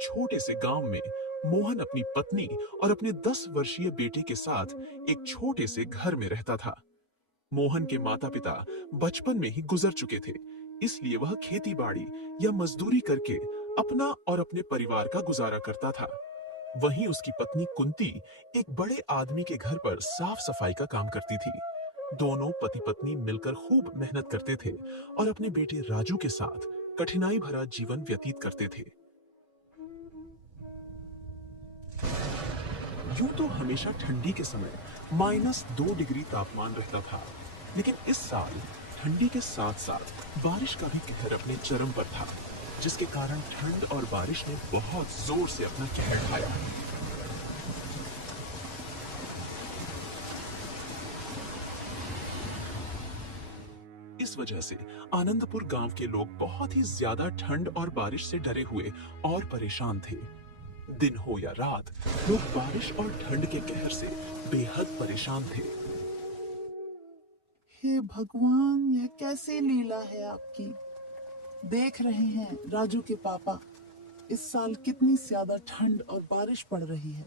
छोटे से गांव में मोहन अपनी पत्नी और अपने 10 वर्षीय बेटे के साथ एक छोटे से घर में रहता था। मोहन के माता-पिता बचपन में ही गुजर चुके थे, इसलिए वह खेती-बाड़ी या मजदूरी करके अपना और अपने परिवार का गुजारा करता था। वहीं उसकी पत्नी कुंती एक बड़े आदमी के घर पर साफ-सफाई का काम करती थी। दोनों पति-पत्नी मिलकर खूब मेहनत करते थे और अपने बेटे राजू के साथ कठिनाई भरा जीवन व्यतीत करते थे। यूं तो हमेशा ठंडी के समय -2 डिग्री तापमान रहता था, लेकिन इस साल ठंडी के साथ-साथ बारिश का भी कहर अपने चरम पर था, जिसके कारण ठंड और बारिश ने बहुत जोर से अपना कहर ढाया। इस वजह से आनंदपुर गांव के लोग बहुत ही ज्यादा ठंड और बारिश से डरे हुए और परेशान थे। दिन हो या रात, लोग बारिश और ठंड के कहर से बेहद परेशान थे। हे भगवान, यह कैसी लीला है आपकी। देख रहे हैं राजू के पापा, इस साल कितनी ज्यादा ठंड और बारिश पड़ रही है।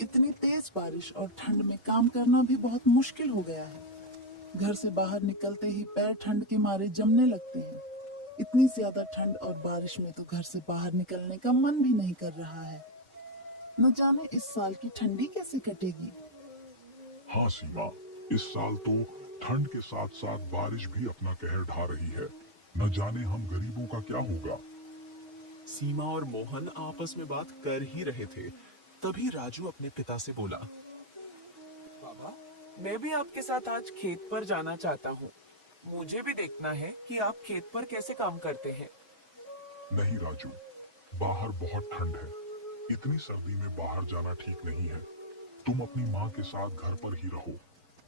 इतनी तेज बारिश और ठंड में काम करना भी बहुत मुश्किल हो गया है। घर से बाहर निकलते ही पैर ठंड के मारे जमने लगते हैं। इतनी ज्यादा ठंड और बारिश में तो घर से बाहर निकलने का मन भी नहीं कर रहा है। न जाने इस साल की ठंडी कैसे कटेगी। हाँ सीमा, इस साल तो ठंड के साथ साथ बारिश भी अपना कहर ढा रही है। न जाने हम गरीबों का क्या होगा। सीमा और मोहन आपस में बात कर ही रहे थे, तभी राजू अपने पिता से बोला, बाबा, मैं भी आपके साथ आज खेत पर जाना चाहता हूँ। मुझे भी देखना है कि आप खेत पर कैसे काम करते हैं। नहीं राजू, बाहर बहुत ठंड है। इतनी सर्दी में बाहर जाना ठीक नहीं है। तुम अपनी माँ के साथ घर पर ही रहो।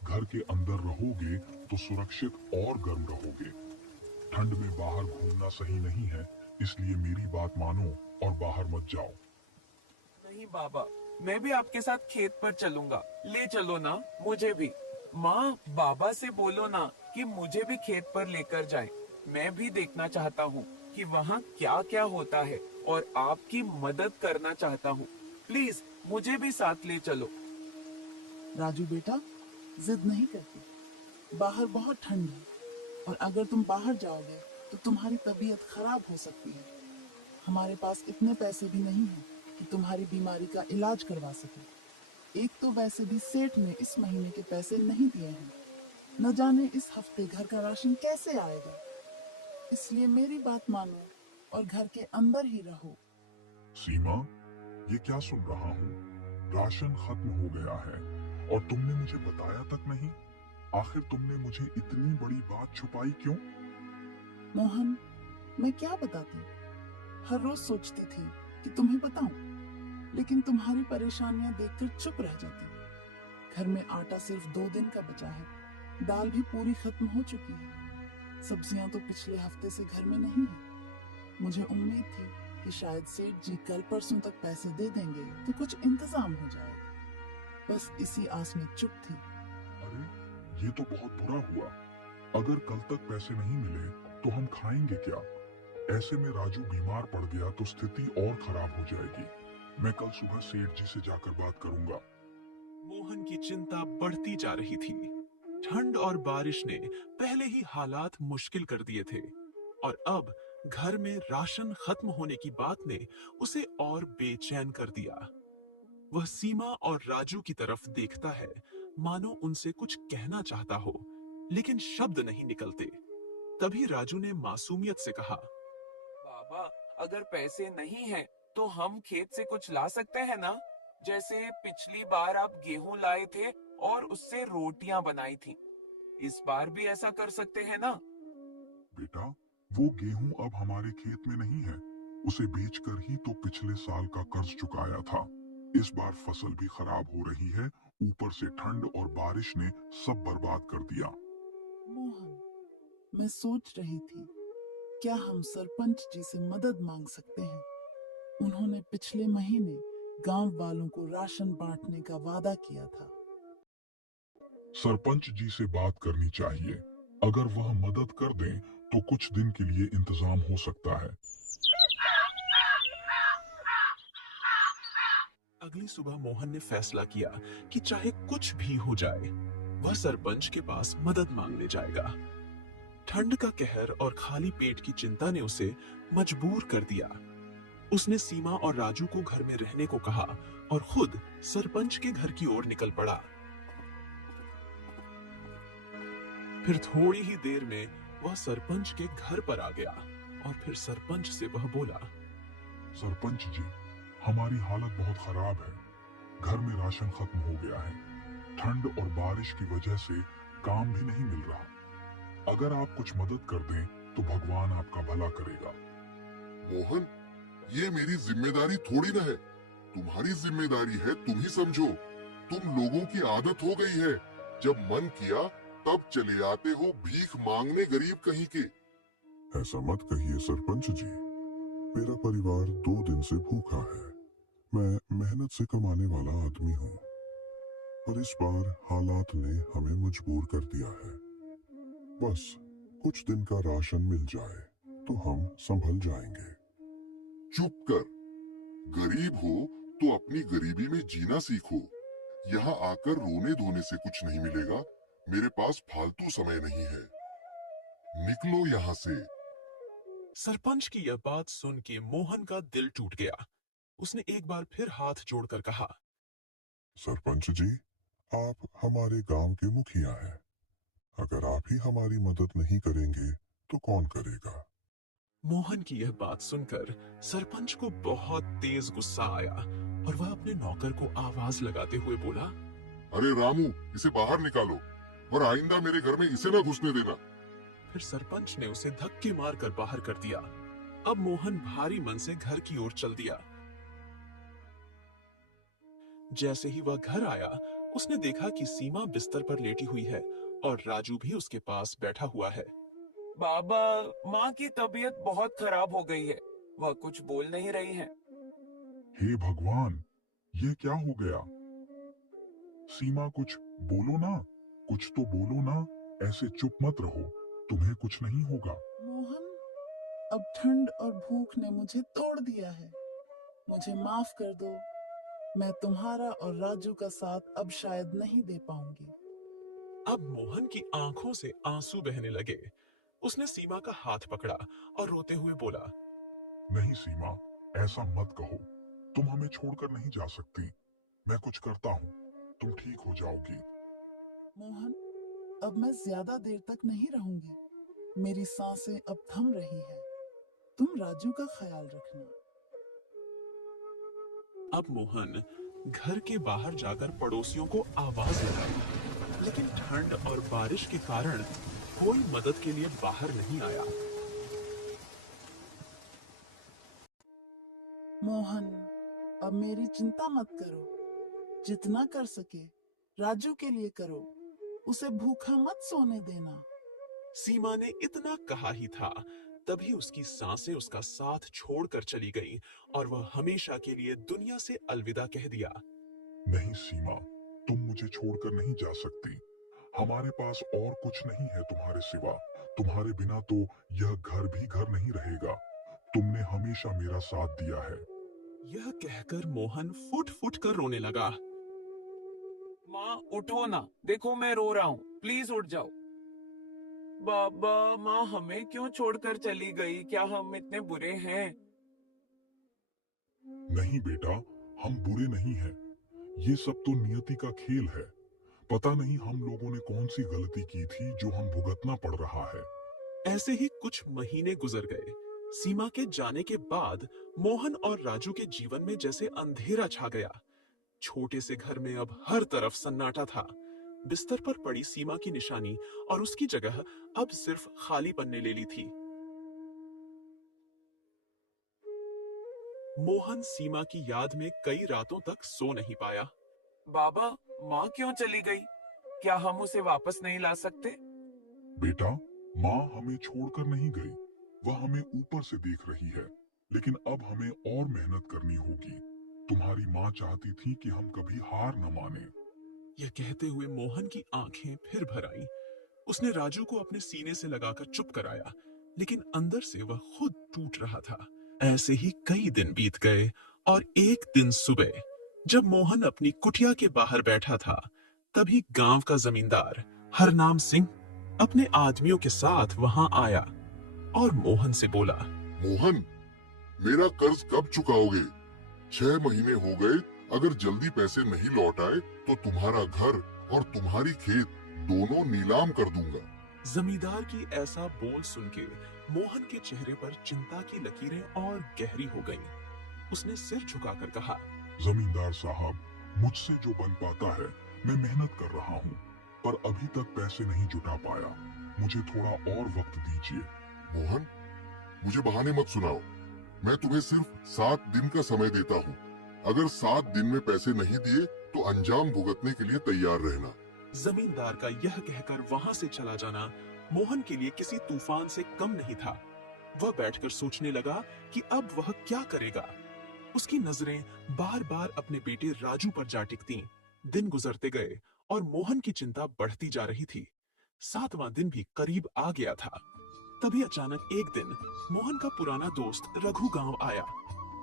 घर के अंदर रहोगे तो सुरक्षित और गर्म रहोगे। ठंड में बाहर घूमना सही नहीं है, इसलिए मेरी बात मानो और बाहर मत जाओ। नहीं बाबा, मैं भी आपके साथ खेत पर चलूंगा। ले चलो ना मुझे भी। माँ, बाबा से बोलो ना कि मुझे भी खेत पर लेकर जाए। मैं भी देखना चाहता हूँ कि वहाँ क्या क्या होता है और आपकी मदद करना चाहता हूँ। प्लीज मुझे भी साथ ले चलो। राजू बेटा, जिद नहीं करती। बाहर बहुत ठंड है और अगर तुम बाहर जाओगे तो तुम्हारी तबीयत खराब हो सकती है। हमारे पास इतने पैसे भी नहीं हैं कि तुम्हारी बीमारी का इलाज करवा सके। एक तो वैसे भी सेठ ने इस महीने के पैसे नहीं दिए हैं। न जाने इस हफ्ते घर का राशन कैसे आएगा। इसलिए मेरी बात मानो और घर के अंदर ही रहो। सीमा, ये क्या सुन रहा हूँ? राशन खत्म हो गया है और तुमने मुझे बताया तक नहीं। आखिर तुमने मुझे इतनी बड़ी बात छुपाई क्यों? मोहन, मैं क्या बताती। हर रोज सोचती थी कि तुम्हें बताऊं, लेकिन तुम्हारी परेशानियां देखकर चुप रह जाती। घर में आटा सिर्फ 2 दिन का बचा है। दाल भी पूरी खत्म हो चुकी है। सब्जियां तो पिछले हफ्ते से घर में नहीं है। मुझे उम्मीद थी कि शायद सेठ जी कल परसों तक पैसे दे देंगे तो कुछ इंतजाम हो जाएगा। बस इसी आस में चुप थी। अरे, ये तो बहुत बुरा हुआ। अगर कल तक पैसे नहीं मिले तो हम खाएंगे क्या? ऐसे में राजू बीमार पड़ गया तो स्थिति और खराब हो जाएगी। मैं कल सुबह सेठ जी से जाकर बात करूंगा। मोहन की चिंता बढ़ती जा रही थी। ठंड और बारिश ने पहले ही हालात मुश्किल कर दिए थे और अब घर में राशन खत्म होने की बात ने उसे और बेचैन कर दिया। वह सीमा और राजू की तरफ देखता है, मानो उनसे कुछ कहना चाहता हो, लेकिन शब्द नहीं निकलते। तभी राजू ने मासूमियत से कहा, बाबा, अगर पैसे नहीं हैं तो हम खेत से कुछ ला सकते हैं ना? जैसे पिछली बार आप गेहूं लाए थे और उससे रोटियां बनाई थी। इस बार भी ऐसा कर सकते हैं ना? बेटा, वो गेहूं अब हमारे खेत में नहीं है। उसे बेचकर ही तो पिछले साल का कर्ज चुकाया था। इस बार फसल भी खराब हो रही है, ऊपर से ठंड और बारिश ने सब बर्बाद कर दिया। मोहन, मैं सोच रही थी, क्या हम सरपंच जी से मदद मांग सकते हैं? उन्होंने पिछले महीने गांव वालों को राशन बांटने का वादा किया था। सरपंच जी से बात करनी चाहिए। अगर वह मदद कर दें तो कुछ दिन के लिए इंतजाम हो सकता है। अगली सुबह मोहन ने फैसला किया कि चाहे कुछ भी हो जाए, वह सरपंच के पास मदद मांगने जाएगा। ठंड का कहर और खाली पेट की चिंता ने उसे मजबूर कर दिया। उसने सीमा और राजू को घर में रहने को कहा और खुद सरपंच के घर की ओर निकल पड़ा। फिर थोड़ी ही देर में वह सरपंच के घर पर आ गया और फिर सरपंच से वह बोला, सरपंच जी, हमारी हालत बहुत खराब है। घर में राशन खत्म हो गया है। ठंड और बारिश की वजह से काम भी नहीं मिल रहा। अगर आप कुछ मदद कर दें तो भगवान आपका भला करेगा। मोहन, ये मेरी जिम्मेदारी थोड़ी ना है। तुम्हारी जिम्मेदारी है, तुम ही समझो। तुम लोगों की आदत हो गई है, जब मन किया तब चले आते हो भीख मांगने, गरीब कहीं के। ऐसा मत कहिए सरपंच जी। मेरा परिवार 2 दिन से भूखा है। मैं मेहनत से कमाने वाला आदमी हूँ, पर इस बार हालात ने हमें मजबूर कर दिया है। बस कुछ दिन का राशन मिल जाए तो हम संभल जाएंगे। चुप कर। गरीब हो तो अपनी गरीबी में जीना सीखो। यहाँ आकर रोने धोने से कुछ नहीं मिलेगा। मेरे पास फालतू समय नहीं है। निकलो यहाँ से। सरपंच की यह बात सुन के मोहन का दिल टूट गया। उसने एक बार फिर हाथ जोड़कर कहा, सरपंच जी, आप हमारे गांव के मुखिया हैं। अगर आप ही हमारी मदद नहीं करेंगे तो कौन करेगा? मोहन की यह बात सुनकर सरपंच को बहुत तेज गुस्सा आया और वह अपने नौकर को आवाज लगाते हुए बोला, अरे रामू, इसे बाहर निकालो और आइंदा मेरे घर में इसे ना घुसने देना। फिर सरपंच ने उसे धक्के मारकर बाहर कर दिया। अब मोहन भारी मन से घर की ओर चल दिया। जैसे ही वह घर आया, उसने देखा कि सीमा बिस्तर पर लेटी हुई है और राजू भी उसके पास बैठा हुआ है। बाबा, माँ की तबीयत बहुत खराब हो गई है। वह कुछ बोल नहीं रही है। हे भगवान, ये क्या हो गया? सीमा, कुछ बोलो ना, कुछ तो बोलो ना। ऐसे चुप मत रहो, तुम्हें कुछ नहीं होगा। मोहन, अब ठंड और भूख ने मुझे तोड़ दिया है। मुझे माफ कर दो। मैं तुम्हारा और राजू का साथ अब शायद नहीं दे पाऊंगी। अब मोहन की आंखों से आंसू बहने लगे। उसने सीमा का हाथ पकड़ा और रोते हुए बोला, नहीं सीमा, ऐसा मत कहो। तुम हमें छोड़कर नहीं जा सकती। मैं कुछ करता हूँ, तुम ठीक हो जाओगी। मोहन, अब मैं ज्यादा देर तक नहीं रहूंगी। मेरी सांसें अब थम रही है। तुम राजू का ख्याल रखना। अब मोहन घर के बाहर जाकर पड़ोसियों को आवाज लगाई, लेकिन ठंड और बारिश के कारण कोई मदद के लिए बाहर नहीं आया। मोहन, अब मेरी चिंता मत करो। जितना कर सके राजू के लिए करो। उसे भूखा मत सोने देना। सीमा ने इतना कहा ही था, तभी उसकी सांसें उसका साथ छोड़कर चली गईं और वह हमेशा के लिए दुनिया से अलविदा कह दिया। नहीं सीमा, तुम मुझे छोड़कर नहीं जा सकती। हमारे पास और कुछ नहीं है तुम्हारे सिवा। तुम्हारे बिना तो यह घर भी घर नहीं रहेगा। तुमने हमेशा मेरा साथ दिया है। यह कहकर मोहन फुट फुट कर रोने लगा। माँ, उठो ना। देखो मैं रो रहा हूँ। प्लीज उठ जाओ। बाबा, माँ हमें क्यों छोड़कर चली गई? क्या हम इतने बुरे हैं? नहीं बेटा, हम बुरे नहीं हैं। ये सब तो नियति का खेल है। पता नहीं हम लोगों ने कौन सी गलती की थी जो हम भुगतना पड़ रहा है। ऐसे ही कुछ महीने गुजर गए। सीमा के जाने के बाद मोहन और राजू के जीवन में जैसे अंधेरा छा गया। छोटे से घर में अब हर तरफ सन्नाटा था। बिस्तर पर पड़ी सीमा की निशानी और उसकी जगह अब सिर्फ खाली पन्ने ले ली थी। मोहन सीमा की याद में कई रातों तक सो नहीं पाया। बाबा, माँ क्यों चली गई? क्या हम उसे वापस नहीं ला सकते? बेटा, माँ हमें छोड़कर नहीं गई। वह हमें ऊपर से देख रही है, लेकिन अब हमें और मेहनत करनी होगी। तुम्हारी माँ चाहती थी कि हम कभी हार न माने। यह कहते हुए मोहन की आंखें फिर भर आईं। उसने राजू को अपने सीने से लगाकर चुप कराया, लेकिन अंदर से वह खुद टूट रहा था। ऐसे ही कई दिन बीत गए और एक दिन सुबह जब मोहन अपनी कुटिया के बाहर बैठा था, तभी गांव का जमींदार हरनाम सिंह अपने आदमियों के साथ वहां आया और मोहन से बोला, मोहन, मेरा कर्ज कब चुकाओगे? 6 महीने हो गए। अगर जल्दी पैसे नहीं लौट आए तो तुम्हारा घर और तुम्हारी खेत दोनों नीलाम कर दूंगा। जमींदार की ऐसा बोल सुन के मोहन के चेहरे पर चिंता की लकीरें और गहरी हो गईं। उसने सिर झुकाकर कहा, जमींदार साहब, मुझसे जो बन पाता है मैं मेहनत कर रहा हूँ, पर अभी तक पैसे नहीं जुटा पाया। मुझे थोड़ा और वक्त दीजिए। मोहन, मुझे बहाने मत सुनाओ। मैं तुम्हें सिर्फ 7 दिन का समय देता हूँ। अगर 7 दिन में पैसे नहीं दिए तो अंजाम भुगतने के लिए तैयार रहना। जमींदार का यह कहकर वहां से चला जाना मोहन के लिए किसी तूफान से कम नहीं था। वह बैठकर सोचने लगा कि अब वह क्या करेगा। उसकी नजरें बार बार अपने बेटे राजू पर जा टिकती। दिन गुजरते गए और मोहन की चिंता बढ़ती जा रही थी। 7वां दिन भी करीब आ गया था। तभी अचानक एक दिन मोहन का पुराना दोस्त रघु गांव आया।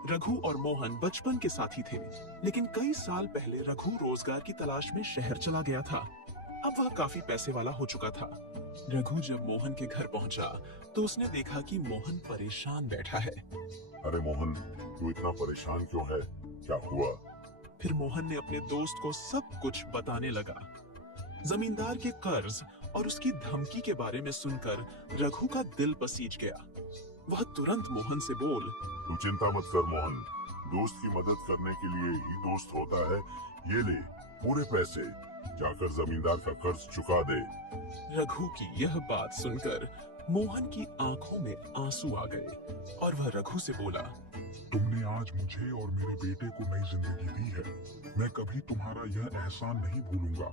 रघु और मोहन बचपन के साथी थे, लेकिन कई साल पहले रघु रोजगार की तलाश में शहर चला गया था। अब वह काफी पैसे वाला हो चुका था। रघु जब मोहन के घर पहुंचा तो उसने देखा कि मोहन परेशान बैठा है। अरे मोहन, तू इतना परेशान क्यों है? क्या हुआ? फिर मोहन ने अपने दोस्त को सब कुछ बताने लगा। जमींदार के कर्ज और उसकी धमकी के बारे में सुनकर रघु का दिल पसीज गया। वह तुरंत मोहन से बोल, तू चिंता मत कर मोहन, दोस्त की मदद करने के लिए ही दोस्त होता है। ये ले पूरे पैसे, जाकर जमींदार का कर्ज चुका दे। रघु की यह बात सुनकर मोहन की आंखों में आंसू आ गए और वह रघु से बोला, तुमने आज मुझे और मेरे बेटे को नई जिंदगी दी है। मैं कभी तुम्हारा यह एहसान नहीं भूलूंगा।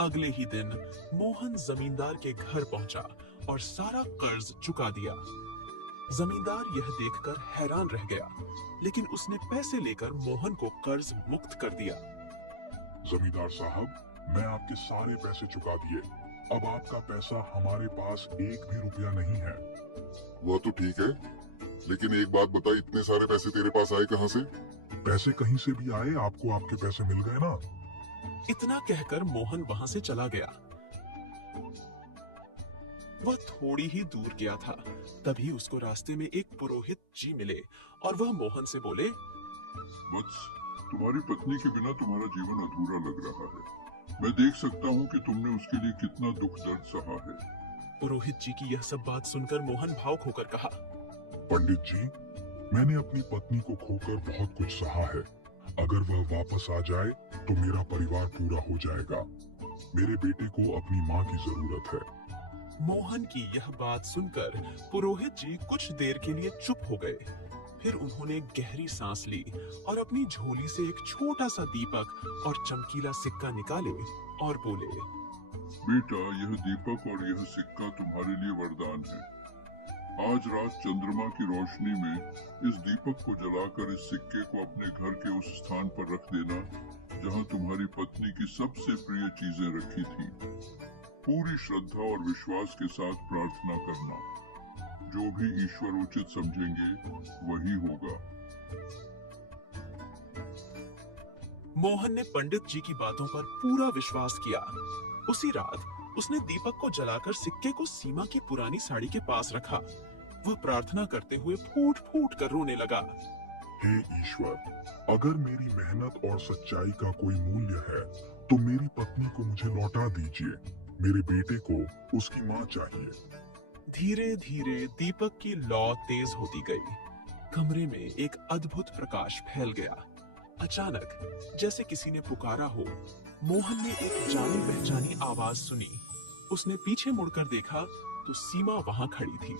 अगले ही दिन मोहन जमींदार के घर पहुंचा और सारा कर्ज चुका दिया। जमींदार यह देखकर हैरान रह गया, लेकिन उसने पैसे लेकर मोहन को कर्ज मुक्त कर दिया। जमींदार साहब, मैं आपके सारे पैसे चुका दिए। अब आपका पैसा हमारे पास 1 भी रुपया नहीं है। वह तो ठीक है, लेकिन एक बात बता, इतने सारे पैसे तेरे पास आए कहाँ से? पैसे कहीं से भी आए, आपको आपके पैसे मिल गए ना। इतना कहकर मोहन वहां से चला गया। वह थोड़ी ही दूर गया था, तभी उसको रास्ते में एक पुरोहित जी मिले और वह मोहन से बोले, वत्स, तुम्हारी पत्नी के बिना तुम्हारा जीवन अधूरा लग रहा है। मैं देख सकता हूँ कि तुमने उसके लिए कितना दुख दर्द सहा है। पुरोहित जी की यह सब बात सुनकर मोहन भावुक होकर कहा, पंडित जी, मैंने अपनी पत्नी को खोकर बहुत कुछ सहा है। अगर वह वापस आ जाए तो मेरा परिवार पूरा हो जाएगा। मेरे बेटे को अपनी माँ की जरूरत है। मोहन की यह बात सुनकर पुरोहित जी कुछ देर के लिए चुप हो गए। फिर उन्होंने गहरी सांस ली और अपनी झोली से एक छोटा सा दीपक और चमकीला सिक्का निकाले और बोले, बेटा, यह दीपक और यह सिक्का तुम्हारे लिए वरदान है। आज रात चंद्रमा की रोशनी में इस दीपक को जलाकर इस सिक्के को अपने घर के उस स्थान पर रख देना जहां तुम्हारी पत्नी की सबसे प्रिय चीजें रखी थी। पूरी श्रद्धा और विश्वास के साथ प्रार्थना करना। जो भी ईश्वर उचित समझेंगे वही होगा। मोहन ने पंडित जी की बातों पर पूरा विश्वास किया। उसी रात उसने दीपक को जलाकर सिक्के को सीमा की पुरानी साड़ी के पास रखा। वह प्रार्थना करते हुए फूट फूट कर रोने लगा। हे ईश्वर, अगर मेरी मेहनत और सच्चाई का कोई मूल्य है तो मेरी पत्नी को मुझे लौटा दीजिए। मेरे बेटे को उसकी माँ चाहिए। धीरे धीरे दीपक की लौ तेज होती गई। कमरे में एक अद्भुत प्रकाश फैल गया। अचानक जैसे किसी ने पुकारा हो, मोहन ने एक जानी पहचानी आवाज सुनी। उसने पीछे मुड़कर देखा तो सीमा वहां खड़ी थी।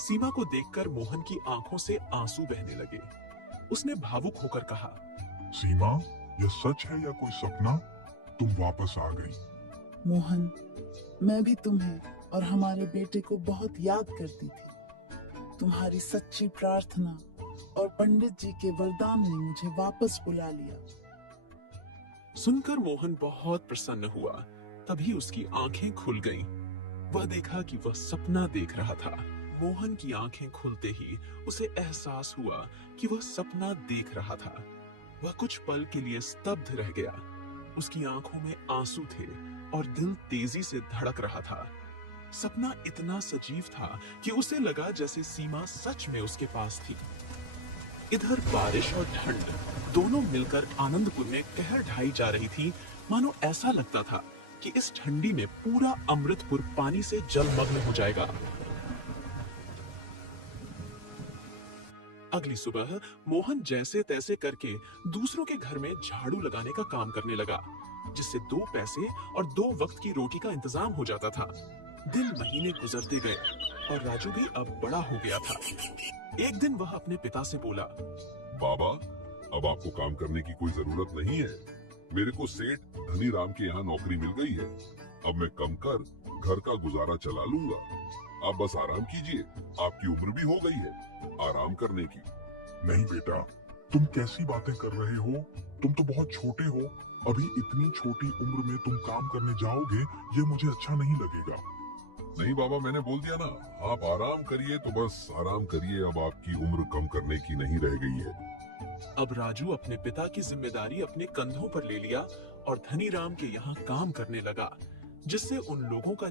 सीमा को देखकर मोहन की आंखों से आंसू बहने लगे। उसने भावुक होकर कहा, सीमा, यह सच है या कोई सपना? तुम वापस आ गई। मोहन, मैं भी तुम्हें और हमारे बेटे को बहुत याद करती थी। तुम्हारी सच्ची प्रार्थना और पंडित जी के वरदान ने मुझे वापस बुला लिया। सुनकर मोहन बहुत प्रसन्न हुआ। तभी उसकी आंखें खुल गईं। वह देखा कि वह सपना देख रहा था। मोहन की आंखें खुलते ही उसे एहसास हुआ कि वह सपना देख रहा था। वह कुछ पल के लिए स्तब्ध रह गया। उसकी आंखों में आंसू थे और दिल तेजी से धड़क रहा था। सपना इतना सजीव था कि उसे लगा जैसे सीमा सच में उसके पास थी। इधर बारिश और ठंड दोनों मिलकर आनंदपुर में कहर ढाई जा रही थी। मानो ऐसा लगता था कि इस ठंडी में पूरा अमृतपुर पानी से जलमग्न हो जाएगा। अगली सुबह मोहन जैसे तैसे करके दूसरों के घर में झाड़ू लगाने का काम करने लगा, जिससे 2 पैसे और 2 वक्त की रोटी का इंतजाम हो जाता था। दिन महीने गुजरते गए और राजू भी अब बड़ा हो गया था। एक दिन वह अपने पिता से बोला, बाबा, अब आपको काम करने की कोई जरूरत नहीं है। मेरे को सेठ धनी राम के यहाँ नौकरी मिल गई है। अब मैं कम कर घर का गुजारा चला लूंगा। आप बस आराम कीजिए, आपकी उम्र भी हो गई है आराम करने की। नहीं बेटा, तुम कैसी बातें कर रहे हो? तुम तो बहुत छोटे हो। अभी इतनी छोटी उम्र में तुम काम करने जाओगे, ये मुझे अच्छा नहीं लगेगा। नहीं बाबा, मैंने बोल दिया ना, आप आराम करिए तो बस आराम करिए। अब आपकी उम्र कम करने की नहीं रह गई है। अब राजू अपने पिता की जिम्मेदारी अपने कंधों पर ले लिया और धनीराम के यहाँ काम करने लगा, जिससे उन लोगों का